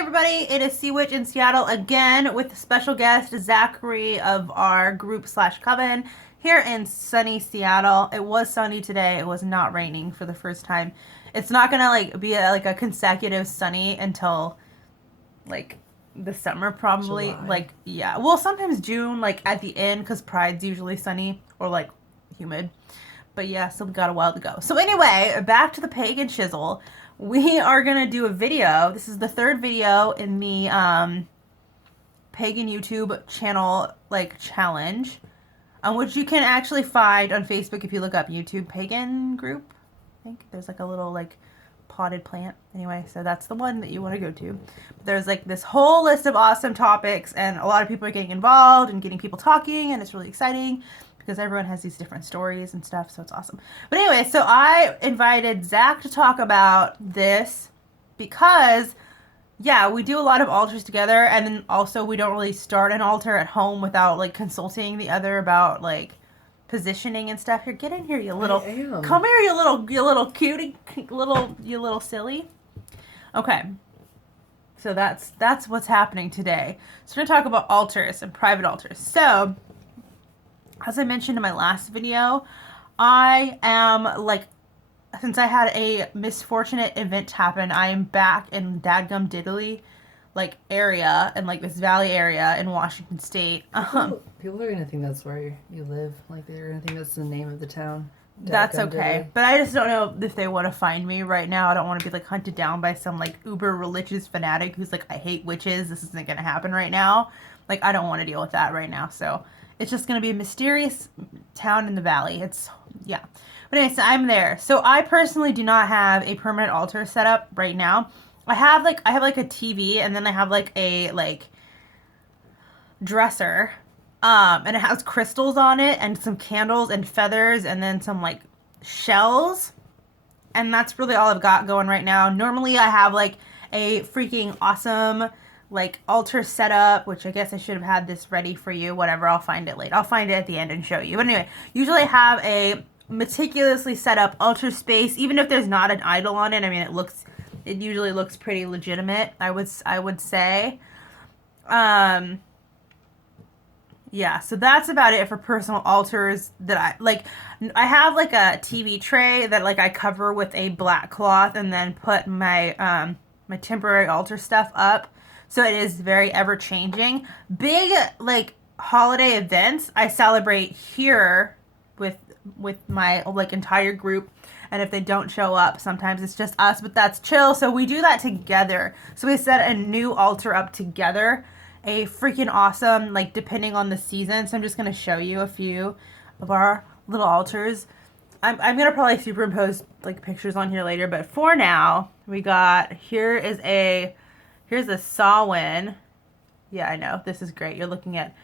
everybody, it is Sea Witch in Seattle again with special guest Zachary of our group / coven here in sunny Seattle. It was sunny today. It was not raining for the first time. It's not gonna be a consecutive sunny until like the summer probably. July. Like yeah, well sometimes June like at the end because Pride's usually sunny or like humid. But yeah, still got a while to go. So anyway, back to the pagan shizzle. We are gonna do a video. This is the third video in the pagan YouTube channel challenge, which you can actually find on Facebook if you look up YouTube pagan group. I think there's like a little potted plant. Anyway, so that's the one that you want to go to. But there's this whole list of awesome topics, and a lot of people are getting involved and getting people talking, and it's really exciting because everyone has these different stories and stuff, so it's awesome. But anyway, so I invited Zach to talk about this because, yeah, we do a lot of altars together, and then also we don't really start an altar at home without consulting the other about positioning and stuff. Here, get in here, you little. Come here, you little cutie, you little silly. Okay. So that's what's happening today. So we're gonna talk about altars and private altars. So, as I mentioned in my last video, I am since I had a misfortunate event happen, I am back in Dadgum Diddly area in this valley area in Washington State. People are gonna think that's where you live. They're gonna think that's the name of the town. That's okay. But I just don't know if they want to find me right now. I don't want to be hunted down by some uber religious fanatic who's I hate witches. This isn't gonna happen right now. I don't want to deal with that right now. So it's just gonna be a mysterious town in the valley. Yeah. But anyway, so I'm there. So I personally do not have a permanent altar set up right now. I have a TV, and then I have a dresser. And it has crystals on it and some candles and feathers and then some shells. And that's really all I've got going right now. Normally I have a freaking awesome altar setup, which I guess I should have had this ready for you. Whatever, I'll find it later. I'll find it at the end and show you. But anyway, usually I have a meticulously set up altar space, even if there's not an idol on it. I mean, it usually looks pretty legitimate, I would say. Yeah, so that's about it for personal altars that I have a TV tray that I cover with a black cloth and then put my my temporary altar stuff up. So it is very ever changing. Big holiday events I celebrate here with my entire group. And if they don't show up, sometimes it's just us, but that's chill. So we do that together. So we set a new altar up together. A freaking awesome, depending on the season. So I'm just going to show you a few of our little altars. I'm going to probably superimpose pictures on here later, but for now, we got, here's a Samhain. Yeah, I know. This is great. You're looking at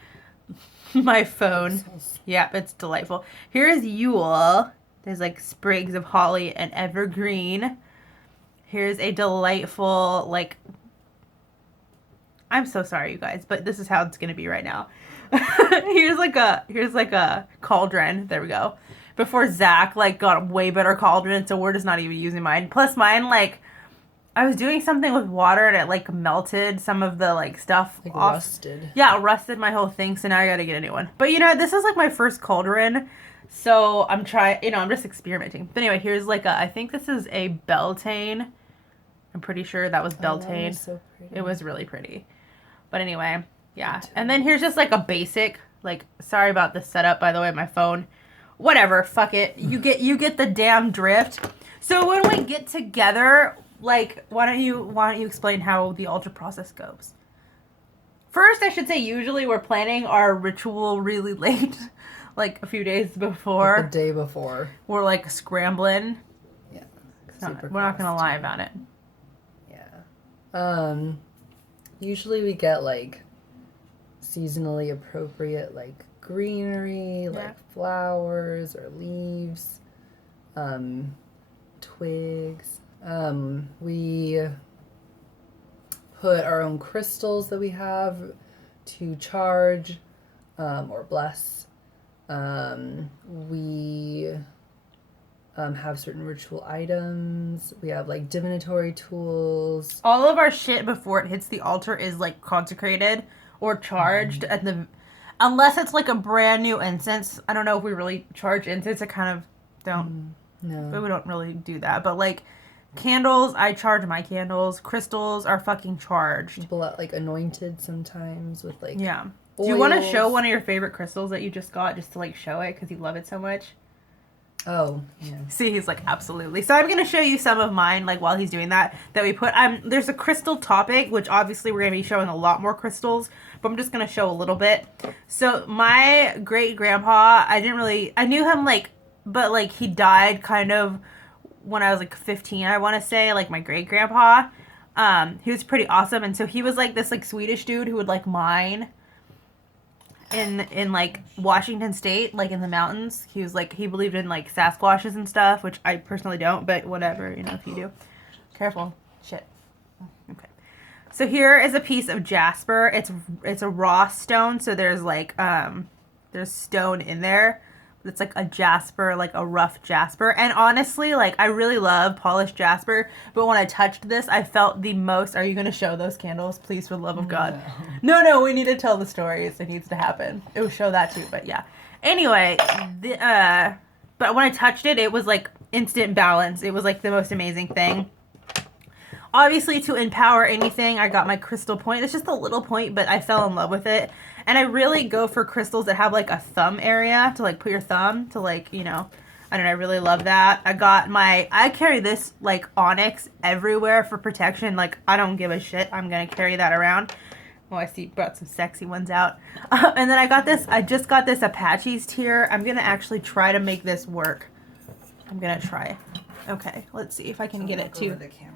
my phone. Yep, it's delightful. Here's Yule. There's sprigs of holly and evergreen. Here's a delightful I'm so sorry, you guys, but this is how it's gonna be right now. here's a cauldron. There we go. Before Zach got a way better cauldron, so we're just not even using mine. Plus mine I was doing something with water and it melted some of the stuff off. Rusted. Yeah, it rusted my whole thing, so now I gotta get a new one. But this is my first cauldron, so I'm trying. I'm just experimenting. But anyway, here's I think this is a Beltane. I'm pretty sure that was Beltane. That was so pretty. It was really pretty. But anyway, yeah. And then here's just a basic, sorry about the setup, by the way, my phone. Whatever, fuck it. You get the damn drift. So when we get together, why don't you explain how the altar process goes? First, I should say usually we're planning our ritual really late, a few days before. The day before. We're scrambling. Yeah. We're not gonna lie about it. Yeah. Usually we get seasonally appropriate greenery, flowers or leaves, twigs. We put our own crystals that we have to charge or bless. We have certain ritual items. We have like divinatory tools. All of our shit before it hits the altar is like consecrated or charged at the, unless it's like a brand new incense. I don't know if we really charge incense. I kind of don't. No. But we don't really do that. But like candles, I charge my candles. Crystals are fucking charged. Blood, like anointed sometimes with like Yeah. oils. Do you want to show one of your favorite crystals that you just got just to like show it because you love it so much? Oh, yeah. See, he's like, absolutely. So I'm going to show you some of mine, like, while he's doing that we put. There's a crystal topic, which obviously we're going to be showing a lot more crystals, but I'm just going to show a little bit. So my great-grandpa, I knew him, like, but, like, he died kind of when I was, like, 15, I want to say, like, my great-grandpa. He was pretty awesome, and so he was, like, this, like, Swedish dude who would, like, mine in like Washington State, like in the mountains. He was like, he believed in like Sasquatches and stuff, which I personally don't, but whatever, you know, if you do. Careful. Shit. Okay. So here is a piece of jasper. It's a raw stone, so there's like there's stone in there. It's like a jasper, like a rough jasper. And honestly, like I really love polished jasper, but when I touched this, I felt the most. Are you going to show those candles, please, for the love of God? No, we need to tell the stories. It needs to happen. It will show that too, but yeah. Anyway, but when I touched it, it was like instant balance. It was like the most amazing thing. Obviously, to empower anything, I got my crystal point. It's just a little point, but I fell in love with it. And I really go for crystals that have, like, a thumb area to, like, put your thumb to, like, you know. I don't know, I really love that. I carry this, like, onyx everywhere for protection. Like, I don't give a shit. I'm going to carry that around. Oh, I see, brought some sexy ones out. And then I just got this Apache's tear. I'm going to actually try to make this work. I'm going to try. Okay, let's see if I can get it to the camera.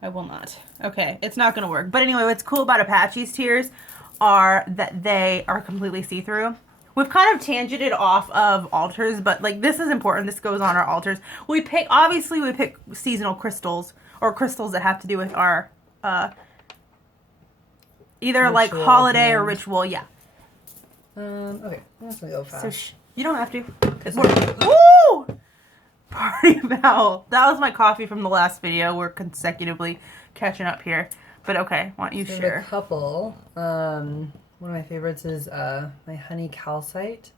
I will not. Okay, it's not going to work. But anyway, what's cool about Apache's tears are that they are completely see-through. We've kind of tangented off of altars, but like this is important. This goes on our altars. We pick seasonal crystals or crystals that have to do with our either ritual, like holiday or ritual. Yeah. Okay, I'm just gonna go fast. So you don't have to. Woo! Party foul. That was my coffee from the last video. We're consecutively catching up here. But okay, why don't you share? A couple. One of my favorites is my honey calcite.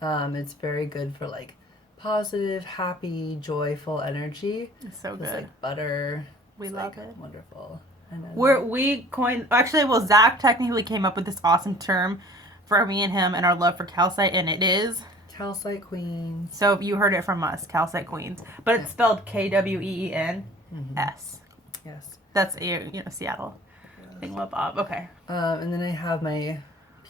It's very good for like positive, happy, joyful energy. It's so good. It's like butter. We love it. Wonderful. Zach technically came up with this awesome term for me and him and our love for calcite, and it is Calcite Queens. So you heard it from us, Calcite Queens, but it's spelled Kween S. Yes. That's Seattle. Thingamabob. Okay. And then I have my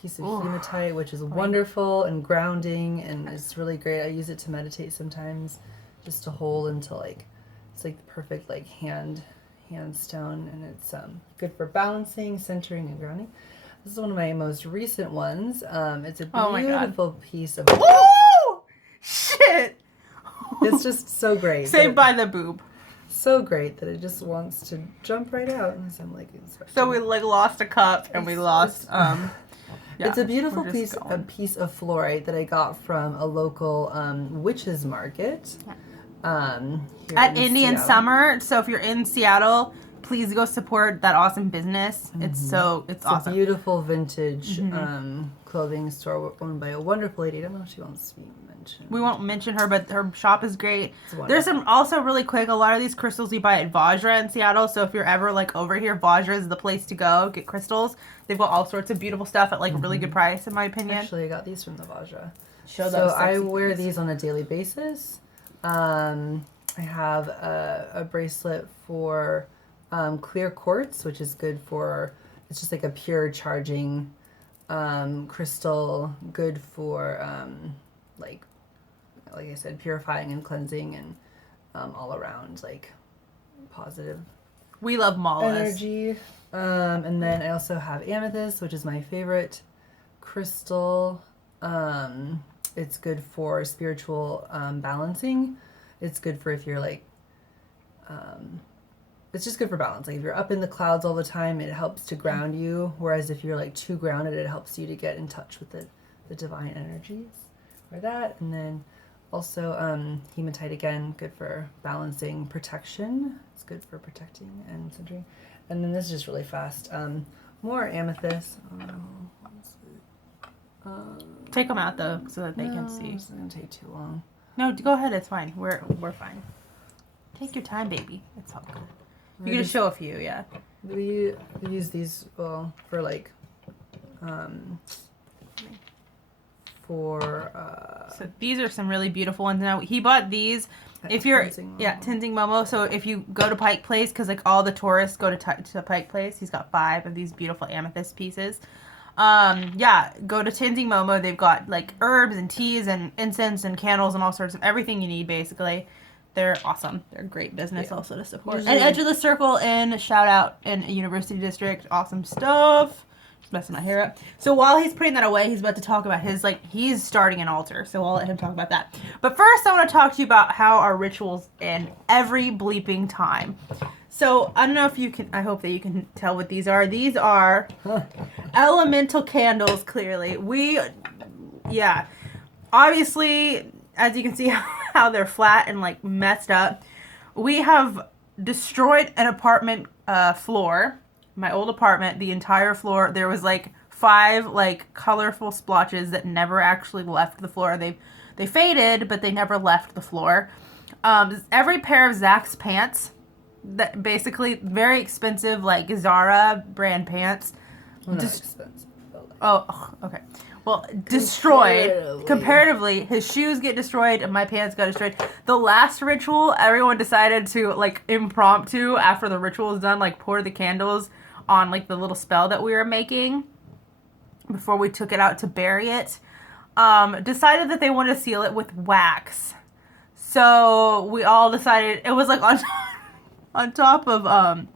piece of hematite, which is wonderful and grounding, and it's really great. I use it to meditate sometimes, just to hold until like it's like the perfect like hand stone, and it's good for balancing, centering, and grounding. This is one of my most recent ones. It's a beautiful piece of. Oh shit! It's just so great. Saved by the boob. So great that it just wants to jump right out, and so I'm like. So we like lost a cup, and we lost. Yeah, it's a beautiful piece of fluorite that I got from a local witches market. At Indian Seattle. Summer. So if you're in Seattle, please go support that awesome business. It's awesome. A beautiful vintage clothing store owned by a wonderful lady. I don't know if she wants to be mentioned. We won't mention her, but her shop is great. There's some also really quick. A lot of these crystals you buy at Vajra in Seattle. So if you're ever like over here, Vajra is the place to go get crystals. They've got all sorts of beautiful stuff at like a really good price, in my opinion. Actually, I got these from the Vajra. So I wear these on a daily basis. I have a bracelet for clear quartz, which is good for, it's just like a pure charging crystal, good for like I said, purifying and cleansing and all around like positive. We love malas. Energy. And then I also have amethyst, which is my favorite crystal. It's good for spiritual balancing. It's good for if you're like, it's just good for balance. Like if you're up in the clouds all the time, it helps to ground you. Whereas if you're like too grounded, it helps you to get in touch with the divine energies. Or that. And then Also, hematite again, good for balancing protection. It's good for protecting and centering. And then this is just really fast. More amethyst. Take them out though, so that they can see. It's gonna take too long. No, go ahead. It's fine. We're fine. Take your time, baby. It's all good. You're gonna show a few, yeah. We use these for like So these are some really beautiful ones. Now he bought these. If you're Tenzing Momo. So if you go to Pike Place, because like all the tourists go to Pike Place, he's got 5 of these beautiful amethyst pieces. Yeah, go to Tenzing Momo. They've got like herbs and teas and incense and candles and all sorts of everything you need basically. They're awesome. They're a great business also to support. And Edge of the Circle in shout out in University District. Awesome stuff. Just messing my hair up. So while he's putting that away, he's about to talk about his he's starting an altar. So I'll let him talk about that. But first I want to talk to you about how our rituals end every bleeping time. So I don't know if you can, I hope that you can tell what these are. These are elemental candles, clearly. Obviously, as you can see how they're flat and like messed up. We have destroyed an apartment floor. My old apartment, the entire floor. There was like 5 like colorful splotches that never actually left the floor. They faded, but they never left the floor. Every pair of Zach's pants, that basically very expensive like Zara brand pants. Well, not expensive. Oh, okay. Well, destroyed. Comparatively, his shoes get destroyed and my pants got destroyed. The last ritual, everyone decided to like impromptu after the ritual is done, like pour the candles on like the little spell that we were making before we took it out to bury it. Decided that they wanted to seal it with wax. So we all decided it was like on top of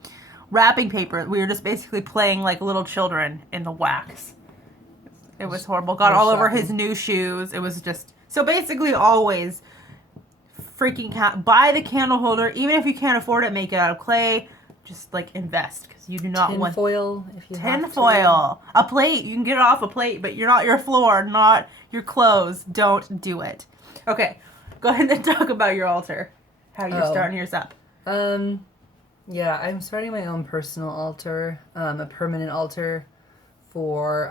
wrapping paper. We were just basically playing like little children in the wax. It was horrible. Got all over his new shoes. It was just... So basically always freaking buy the candle holder. Even if you can't afford it, make it out of clay. Just like invest because you do not want... Tinfoil if you have to. Tinfoil. A plate. You can get it off a plate, but you're not your floor, not your clothes. Don't do it. Okay. Go ahead and talk about your altar. How you're starting yours up. Yeah, I'm starting my own personal altar. A permanent altar for...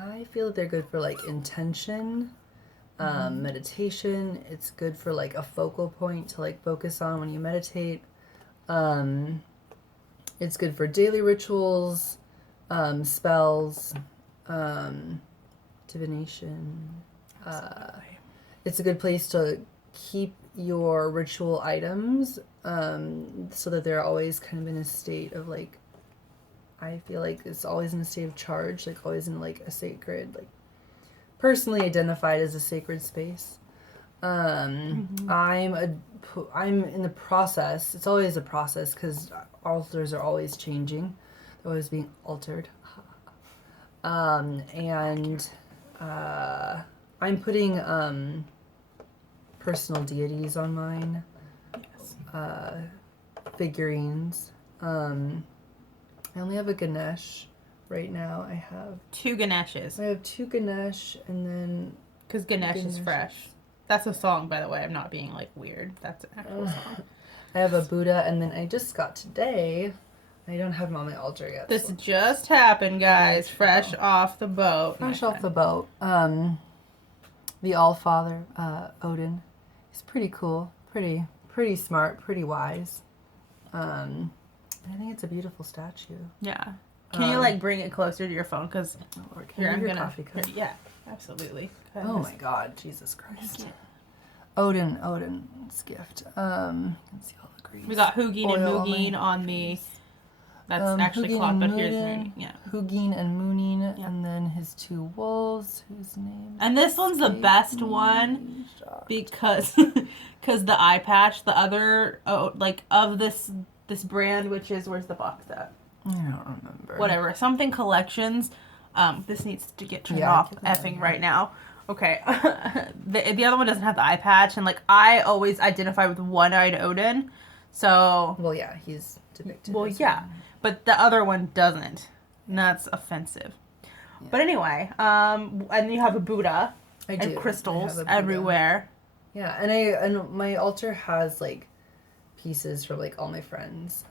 I feel that they're good for like intention, meditation. It's good for like a focal point to like focus on when you meditate. It's good for daily rituals, spells, divination. It's a good place to keep your ritual items so that they're always kind of in a state of like, I feel like it's always in a state of charge, like always in like a sacred, like personally identified as a sacred space. I'm in the process. It's always a process because altars are always changing. They're always being altered. I'm putting personal deities on mine. Yes. Figurines. I only have a Ganesh right now. I have 2 Ganeshes. I have 2 Ganesh and then... Because Ganesh is fresh. That's a song, by the way. I'm not being like weird. That's an actual song. I have a Buddha and then I just got today. I don't have him on my altar yet. This just happened, guys. Fresh off the boat. Fresh off the boat. The All-Father, Odin. He's pretty cool. Pretty smart. Pretty wise. I think it's a beautiful statue. Yeah. Can you like bring it closer to your phone? Because here, I'm gonna. Coffee cup? Yeah, absolutely. Oh my God, Jesus Christ! Odin's gift. Let's see all the grease. We got Hugin and Mugin on the. That's actually cloth, but here's Moonin. Yeah. Hugin and Moonin, and then his 2 wolves, whose names. And this one's the best one because the eye patch, the other of this brand, which is, where's the box at? I don't remember. Whatever. Something Collections. This needs to get turned off effing right now. Okay. The other one doesn't have the eye patch, and like I always identify with one-eyed Odin. So. Well, yeah, he's depicted. Well, yeah, but the other one doesn't. And that's offensive. Yeah. But anyway, and you have a Buddha. I and do. I crystals have a Buddha. everywhere. Yeah, and my altar has like pieces from like all my friends,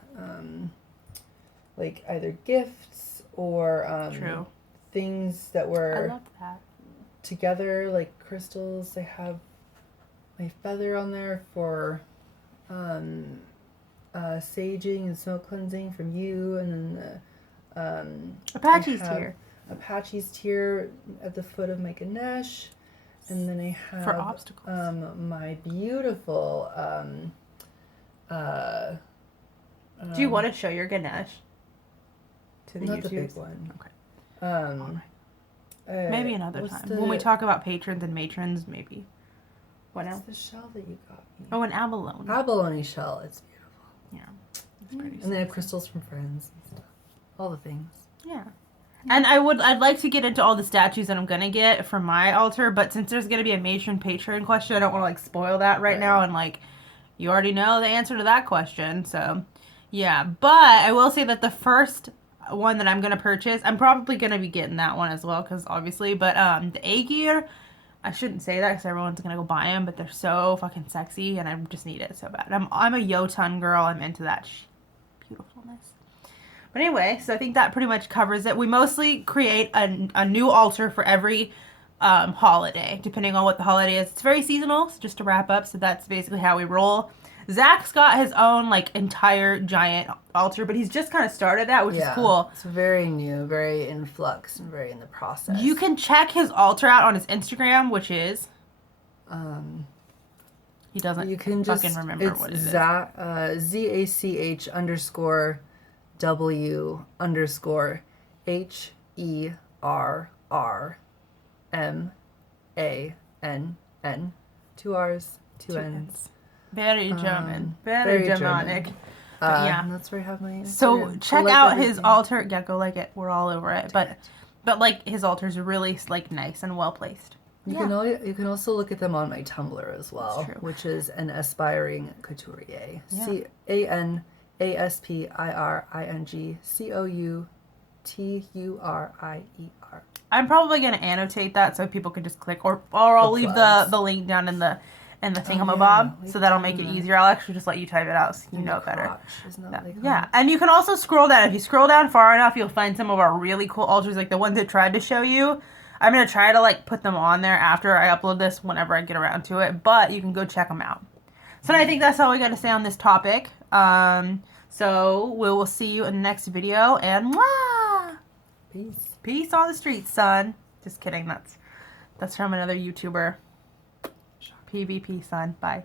like either gifts or True. things that I were love that. together, like crystals. I have my feather on there for saging and smoke cleansing from you, and then Apache's I have here Apache's tear at the foot of my Ganesh, and then I have for obstacles. my beautiful Do you want to show your Ganesh to the not the big YouTubes? one. Okay. All right. Maybe another time. When we talk about patrons and matrons, maybe. What What's else? the shell that you got me? Oh, an abalone. Abalone shell. It's beautiful. Yeah. It's pretty And they have sexy. crystals from friends and stuff. All the things. Yeah. And I'd like to get into all the statues that I'm gonna get for my altar, but since there's gonna be a matron patron question, I don't want to like spoil that right now, and like you already know the answer to that question, so yeah. But I will say that the first one that I'm gonna purchase, I'm probably gonna be getting that one as well, because obviously, but the A-gear, I shouldn't say that because everyone's gonna go buy them, but they're so fucking sexy, and I just need it so bad. I'm a Jotun girl. I'm into that beautifulness. But anyway, so I think that pretty much covers it. We mostly create a new altar for every holiday, depending on what the holiday is. It's very seasonal, so just to wrap up. So that's basically how we roll. Zach's got his own like entire giant altar, but he's just kind of started that, which is cool. It's very new, very in flux, and very in the process. You can check his altar out on his Instagram, which is he doesn't you can just fucking remember what it is. ZACH _W HERRMANN. 2 R's, 2 N's. Very German. Very Germanic. German. But yeah. And that's where I have my So Instagram. check Like out his everything. altar. Yeah, go like it. We're all over it. But like his altar's really like nice and well placed. You can also look at them on my Tumblr as well, true. which is anaspiringcouturier. Yeah. CANASPIRINGCOUTURIER. I'm probably gonna annotate that so people can just click, or I'll leave the link down in the thingamabob, so that'll make it easier. I'll actually just let you type it out so you know better. Yeah, and you can also scroll down. If you scroll down far enough, you'll find some of our really cool altars, like the ones I tried to show you. I'm gonna try to like put them on there after I upload this, whenever I get around to it. But you can go check them out. So I think that's all we got to say on this topic. So we will see you in the next video, and mwah! Peace on the streets, son. Just kidding. That's from another YouTuber. PvP, son. Bye.